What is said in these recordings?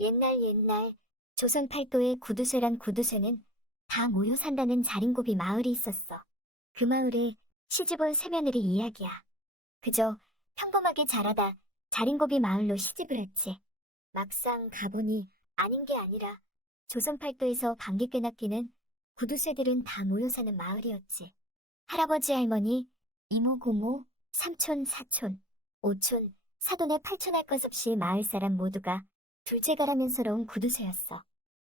옛날 조선 팔도의 구두쇠란 구두쇠는 다 모여 산다는 자린고비 마을이 있었어. 그 마을에 시집온 새며느리 이야기야. 그저 평범하게 자라다 자린고비 마을로 시집을 했지. 막상 가보니 아닌 게 아니라 조선 팔도에서 방귀 뀌는 구두쇠들은 다 모여 사는 마을이었지. 할아버지 할머니, 이모 고모, 삼촌 사촌, 오촌, 사돈의 팔촌 할 것 없이 마을 사람 모두가 둘째가라면서러운 구두쇠였어.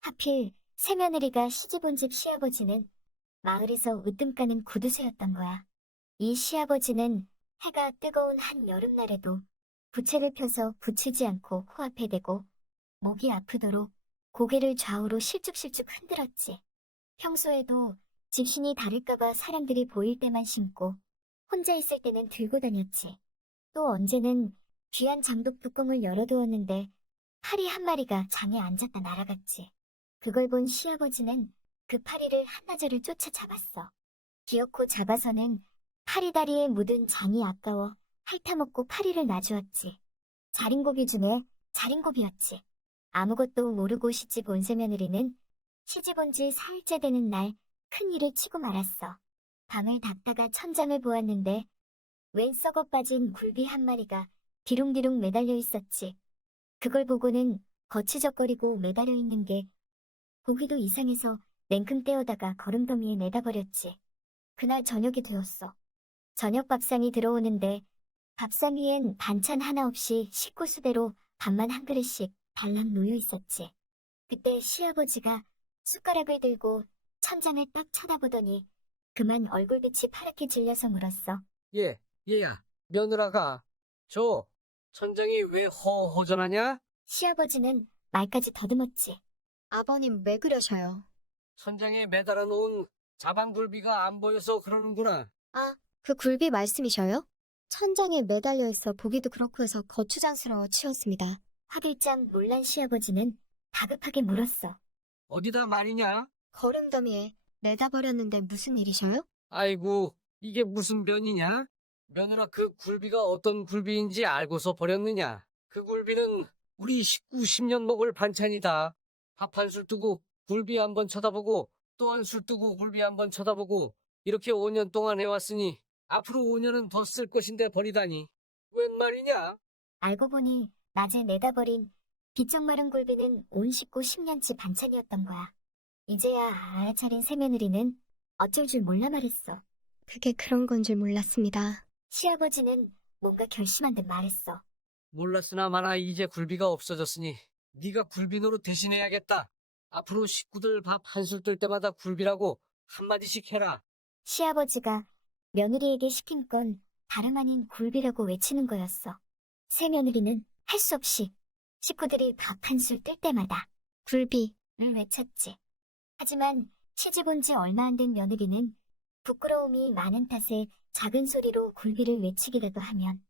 하필 새며느리가 시집온 집 시아버지는 마을에서 으뜸 까는 구두쇠였던 거야. 이 시아버지는 해가 뜨거운 한 여름날에도 부채를 펴서 붙이지 않고 코앞에 대고 목이 아프도록 고개를 좌우로 실쭉실쭉 흔들었지. 평소에도 집신이 다를까봐 사람들이 보일 때만 신고 혼자 있을 때는 들고 다녔지. 또 언제는 귀한 장독 뚜껑을 열어두었는데 파리 한 마리가 장에 앉았다 날아갔지. 그걸 본 시아버지는 그 파리를 한나절을 쫓아 잡았어. 기어코 잡아서는 파리 다리에 묻은 장이 아까워 핥아먹고 파리를 놔주었지. 자린고비 중에 자린고비였지. 아무것도 모르고 시집 온 새며느리는 시집 온 지 사흘째 되는 날 큰일을 치고 말았어. 방을 닦다가 천장을 보았는데 웬 썩어 빠진 굴비 한 마리가 디롱디롱 매달려 있었지. 그걸 보고는 거치적거리고 매달려 있는 게 보기도 이상해서 냉큼 떼어다가 거름더미에 내다 버렸지. 그날 저녁이 되었어. 저녁 밥상이 들어오는데 밥상 위엔 반찬 하나 없이 식구수대로 밥만 한 그릇씩 달랑 놓여 있었지. 그때 시아버지가 숟가락을 들고 천장을 딱 쳐다보더니 그만 얼굴빛이 파랗게 질려서 물었어. 얘야, 며느라가, 천장이 왜 허허전하냐? 시아버지는 말까지 더듬었지. 아버님 왜 그러셔요? 천장에 매달아 놓은 자방굴비가 안 보여서 그러는구나. 아, 그 굴비 말씀이셔요? 천장에 매달려 있어 보기도 그렇고 해서 거추장스러워 치웠습니다. 화들짝 놀란 시아버지는 다급하게 물었어. 어디다 말이냐? 거름더미에 내다 버렸는데 무슨 일이셔요? 아이고, 이게 무슨 변이냐? 며느라 그 굴비가 어떤 굴비인지 알고서 버렸느냐? 그 굴비는 우리 식구 10년 먹을 반찬이다. 밥 한 술 뜨고 굴비 한번 쳐다보고 또 한 술 뜨고 굴비 한번 쳐다보고 이렇게 5년 동안 해왔으니 앞으로 5년은 더 쓸 것인데 버리다니. 웬 말이냐? 알고 보니 낮에 내다 버린 비쩍 마른 굴비는 온 식구 10년치 반찬이었던 거야. 이제야 알아차린 새며느리는 어쩔 줄 몰라 말했어. 그게 그런 건 줄 몰랐습니다. 시아버지는 뭔가 결심한 듯 말했어. 몰랐으나 마나 이제 굴비가 없어졌으니 네가 굴비노로 대신해야겠다. 앞으로 식구들 밥 한 술 뜰 때마다 굴비라고 한마디씩 해라. 시아버지가 며느리에게 시킨 건 다름 아닌 굴비라고 외치는 거였어. 새며느리는 할 수 없이 식구들이 밥 한 술 뜰 때마다 굴비를 외쳤지. 하지만 시집 온 지 얼마 안 된 며느리는 부끄러움이 많은 탓에 작은 소리로 굴비를 외치기라도 하면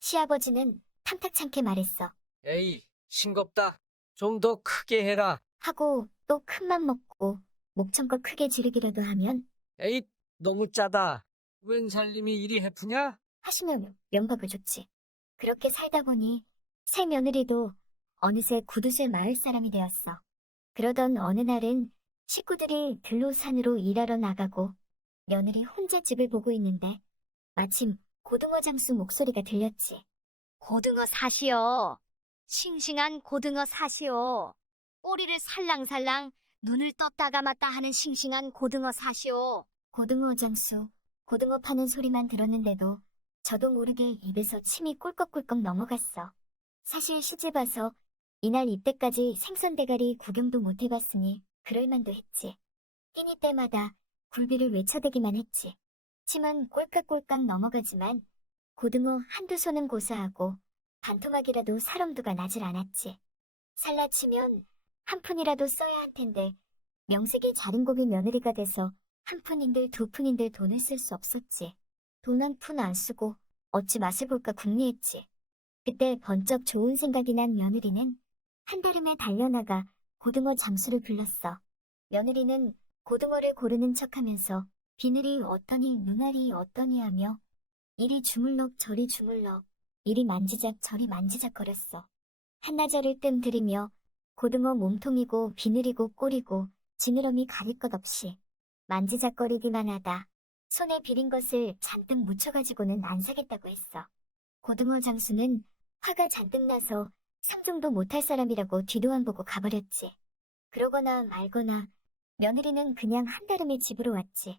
시아버지는 탐탁찮게 말했어. 에이, 싱겁다. 좀 더 크게 해라. 하고 또 큰맘 먹고 목청껏 크게 지르기라도 하면 에이, 너무 짜다. 웬 살림이 이리 해프냐? 하시면 면박을 줬지. 그렇게 살다 보니 새 며느리도 어느새 구두쇠 마을 사람이 되었어. 그러던 어느 날은 식구들이 들로 산으로 일하러 나가고 며느리 혼자 집을 보고 있는데 마침 고등어 장수 목소리가 들렸지. 고등어 사시오. 싱싱한 고등어 사시오. 꼬리를 살랑살랑 눈을 떴다 감았다 하는 싱싱한 고등어 사시오. 고등어 장수, 고등어 파는 소리만 들었는데도 저도 모르게 입에서 침이 꿀꺽꿀꺽 넘어갔어. 사실 시집 와서 이날 이때까지 생선 대가리 구경도 못 해봤으니 그럴만도 했지. 끼니 때마다 굴비를 외쳐대기만 했지. 침은 꼴깍꼴깍 넘어가지만 고등어 한두 손은 고사하고 반토막이라도 살엄두가 나질 않았지. 살라치면 한 푼이라도 써야 할 텐데 명색이 자린고비 며느리가 돼서 한 푼인들 두 푼인들 돈을 쓸 수 없었지. 돈 한 푼 안 쓰고 어찌 맛을 볼까 궁리했지. 그때 번쩍 좋은 생각이 난 며느리는 한달음에 달려나가 고등어 장수를 불렀어. 며느리는 고등어를 고르는 척하면서 비늘이 어떠니 눈알이 어떠니 하며 이리 주물럭 저리 주물럭 이리 만지작 저리 만지작 거렸어. 한나절을 뜸 들이며 고등어 몸통이고 비늘이고 꼬리고 지느러미 가릴 것 없이 만지작거리기만 하다. 손에 비린 것을 잔뜩 묻혀가지고는 안 사겠다고 했어. 고등어 장수는 화가 잔뜩 나서 상종도 못할 사람이라고 뒤도 안 보고 가버렸지. 그러거나 말거나 며느리는 그냥 한달음에 집으로 왔지.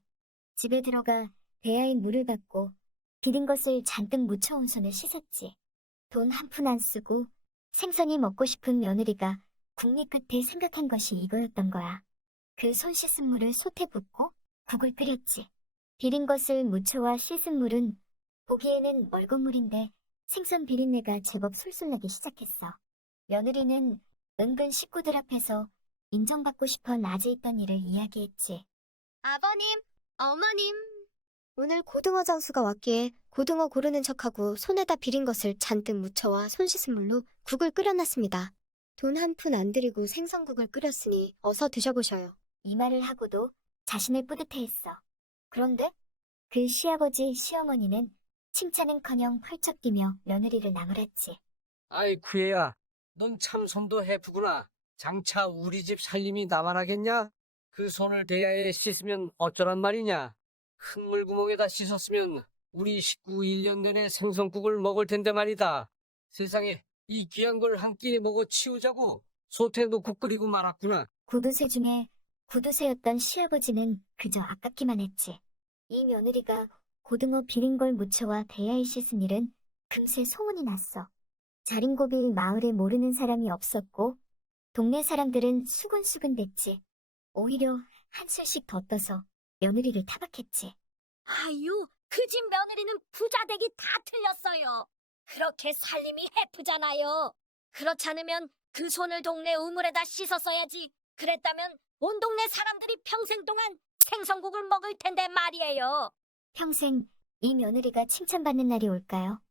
집에 들어가 대야에 물을 받고 비린 것을 잔뜩 묻혀온 손을 씻었지. 돈 한 푼 안 쓰고 생선이 먹고 싶은 며느리가 국리 끝에 생각한 것이 이거였던 거야. 그 손 씻은 물을 솥에 붓고 국을 끓였지. 비린 것을 묻혀와 씻은 물은 보기에는 묽은 물인데 생선 비린내가 제법 술술 나기 시작했어. 며느리는 은근 식구들 앞에서 인정받고 싶어 낮에 있던 일을 이야기했지. 아버님, 어머님. 오늘 고등어 장수가 왔기에 고등어 고르는 척하고 손에다 비린 것을 잔뜩 묻혀와 손 씻은 물로 국을 끓여놨습니다. 돈 한 푼 안 들이고 생선국을 끓였으니 어서 드셔보셔요. 이 말을 하고도 자신을 뿌듯해했어. 그런데 그 시아버지 시어머니는 칭찬은커녕 펄쩍 뛰며 며느리를 나무랐지. 아이 구애야, 넌 참 손도 해프구나. 장차 우리 집 살림이 나만 하겠냐? 그 손을 대야에 씻으면 어쩌란 말이냐? 큰 물구멍에다 씻었으면 우리 식구 1년 내내 생선국을 먹을 텐데 말이다. 세상에 이 귀한 걸 한 끼에 먹어 치우자고 솥에 놓고 끓이고 말았구나. 구두쇠 중에 구두쇠였던 시아버지는 그저 아깝기만 했지. 이 며느리가 고등어 비린 걸 묻혀와 대야에 씻은 일은 금세 소문이 났어. 자린고비 마을에 모르는 사람이 없었고 동네 사람들은 수근수근 됐지. 오히려 한술씩 더 떠서 며느리를 타박했지. 아유, 그 집 며느리는 부자 되기 다 틀렸어요. 그렇게 살림이 해프잖아요. 그렇지 않으면 그 손을 동네 우물에다 씻었어야지. 그랬다면 온 동네 사람들이 평생 동안 생선국을 먹을 텐데 말이에요. 평생 이 며느리가 칭찬받는 날이 올까요?